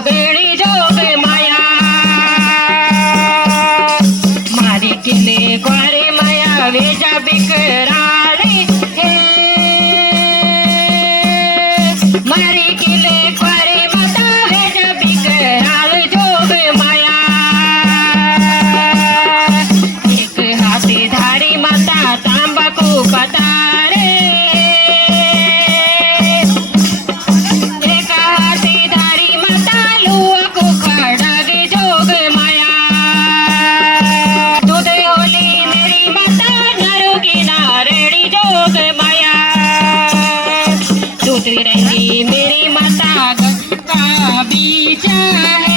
जोगेड़ी जोग माया मारी किले क्वारे माया वेजा बिकराले हे मारी किले क्वारे माता वेजा बिकराल जोग माया एक हाथी धारी माता तांबाकू पतारे रही मेरी माता का बीच है।